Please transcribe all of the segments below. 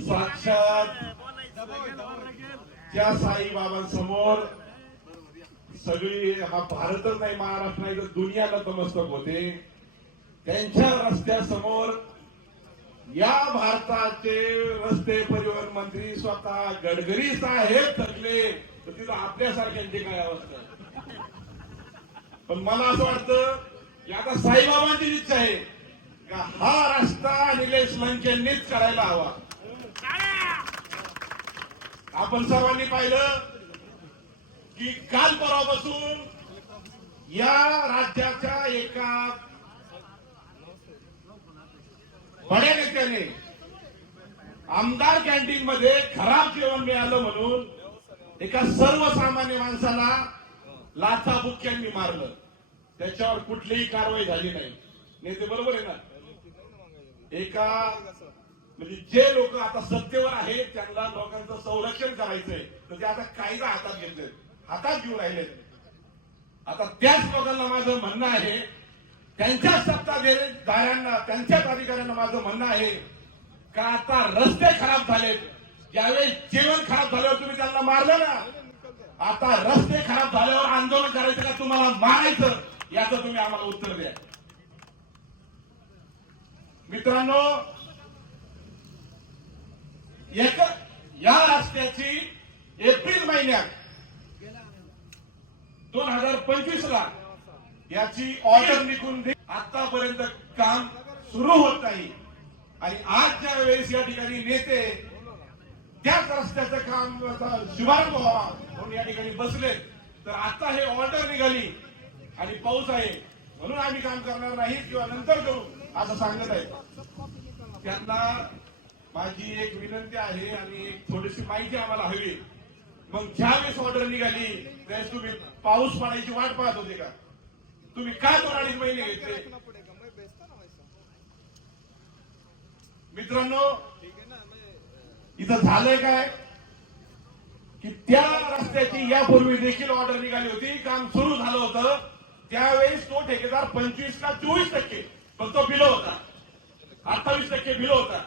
साक्षात त्या साईबाबांसमोर सगळी हा भारतच नाही महाराष्ट्र नाही तर दुनिया नतमस्तक होते. त्यांच्या रस्त्यासमोर या भारताचे रस्ते परिवहन मंत्री स्वतः गडकरी साहेब थकले. तर तिथं आपल्यासारख्यांची काय अवस्था? पण मला असं वाटतं की आता साईबाबांची इच्छा आहे का हा रस्ता निलेश लंकेंनीच करायला हवा. आपण सर्वांनी पाहिलं की काल परवापासून या राज्याच्या एका बड्या नेत्याने आमदार कॅन्टीन मध्ये खराब जेवण मिळालं म्हणून एका सर्वसामान्य माणसाला लाथा बुक्क्यांनी मारलं. त्याच्यावर कुठलीही कारवाई झाली नाही. नेते बरोबर आहे ना? एका म्हणजे जे लोक आता सत्तेवर आहेत त्यांना लोकांचं संरक्षण करायचंय तर ते आता कायदा हातात घेतले हातात घेऊन राहिलेत. आता त्याच लोकांना माझं म्हणणं आहे त्यांच्या सत्ताधाऱ्यांना त्यांच्याच अधिकाऱ्यांना माझं म्हणणं आहे का आता रस्ते खराब झालेत. ज्यावेळेस जेवण खराब झाल्यावर तुम्ही त्यांना मारलं ना आता रस्ते खराब झाल्यावर आंदोलन करायचं का तुम्हाला मारायचं याचं तुम्ही आम्हाला उत्तर द्या. मित्रांनो एक या रस्त्याची एप्रिल महिन्यात दोन हजार पंचवीस ला याची ऑर्डर निघून दे. आतापर्यंत काम सुरू होत नाही. आणि आज ज्या वेळेस या ठिकाणी नेते त्याच रस्त्याचं काम शुभारंभ व्हावा म्हणून या ठिकाणी बसले. तर आता हे ऑर्डर निघाली. आणि पाऊस आहे. म्हणून आम्ही काम करणार नाही किंवा नंतर करू असं सांगत आहे. त्यांना माझी एक विनंती आहे आणि एक थोडीशी माहिती आम्हाला हवी. मग ज्यावेळेस ऑर्डर निघाली त्यावेळेस तुम्ही पाऊस पाण्याची वाट पाहत होते का? तुम्ही काय दोन अडीच महिने घेतले? मित्रांनो इथं झालंय काय? की त्या रस्त्याची यापूर्वी देखील ऑर्डर निघाली होती. काम सुरू झालं होतं. त्यावेळेस तो ठेकेदार पंचवीस का चोवीस टक्के फक्त बिलो होता. अठ्ठावीस टक्के बिलो होता.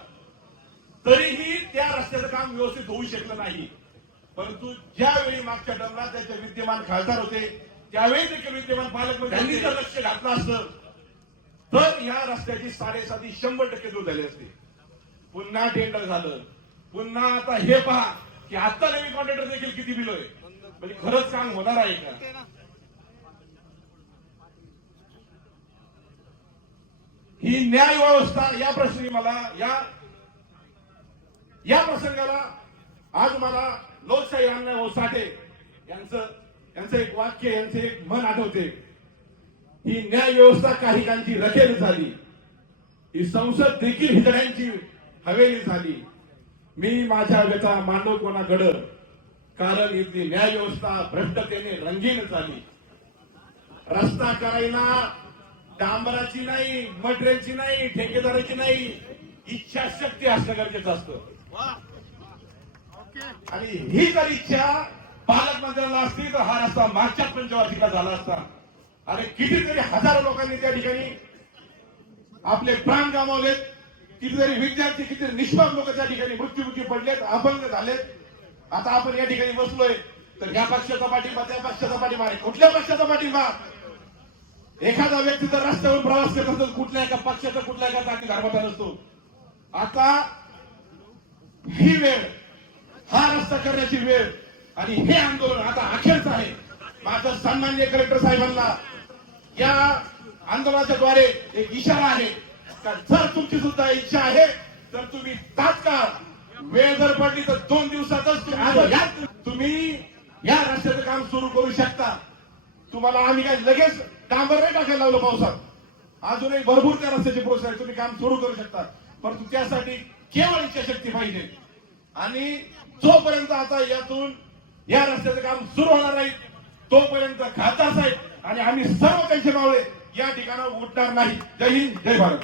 तरीही त्या रस्त्याचं काम व्यवस्थित होऊ शकलं नाही. परंतु ज्यावेळी मागच्या टर्मला त्याचे विद्यमान खासदार होते त्यावेळी देखील विद्यमान पालकमंत्री त्यांनी जर लक्ष घातलं असतं. तर या रस्त्याची साडेसाती शंभर टक्के दूर झाली असते. पुन्हा टेंडर झालं. पुन्हा आता हे पहा की आता नवीन कॉन्ट्रॅक्टर देखील किती बिल आहे? म्हणजे खरंच काम होणार आहे का? ही न्याय व्यवस्था या प्रश्नी मला या या प्रसंगाला आज मला लोकशाही अण्णाभाऊ साठे यांचं यांचं एक वाक्य यांचं एक मन आठवते. ही न्याय व्यवस्था काहीकांची रखेल झाली. ही संसद देखील हितड्यांची हवेली झाली. मी माझ्या व्यथा मांडव कोणा गड कारण इथली न्याय व्यवस्था भ्रष्टतेने रंगीन झाली. रस्ता करायला डांबराची नाही मटेरियलची नाही ठेकेदाराची नाही इच्छाशक्ती असणं गरजेचं असतं. आणि ही जर इच्छा पालकमंत्र्यांना असती तर हा रस्ता मागच्या पंचवार्षिकला झाला असता. अरे कितीतरी हजारो लोकांनी त्या ठिकाणी आपले प्राण गमावलेत कितीतरी विद्यार्थी किती निष्पाप लोक त्या ठिकाणी मृत्युमुखी पडलेत अपंग झालेत. आता आपण या ठिकाणी बसलोय. तर या पक्षाचा पाठिंबा त्या पक्षाचा पाठिंबा आहे कुठल्या पक्षाचा पाठिंबा? एखादा व्यक्ती जर रस्त्यावर प्रवास करत असतो कुठल्या एका पक्षाचा कुठल्या एका जाती धर्माचा नसतो. आता ही वेळ हा रस्ता करण्याची वेळ आणि हे आंदोलन आता अखेरच आहे. माझं सन्मान्य कलेक्टर साहेबांना. या आंदोलनाच्या द्वारे एक इशारा आहे. का जर तुमची सुद्धा इच्छा आहे तर तुम्ही तात्काळ वेळ जर पडली तर दोन दिवसातच तुम्ही तुम्ही या रस्त्याचं काम सुरू करू शकता. तुम्हाला आम्ही काय लगेच डांबर नाही टाकायला लावलं पावसात. अजूनही भरपूर त्या रस्त्याची प्रोसेस आहे. तुम्ही काम सुरू करू शकता. परंतु त्यासाठी केवळ इच्छाशक्ती पाहिजे. आणि जोपर्यंत आता यातून या रस्त्याचं काम सुरू होणार नाही तोपर्यंत खासदार साहेब आणि आम्ही सर्व काही मावळे या ठिकाणावर उठणार नाही. जय हिंद जय भारत.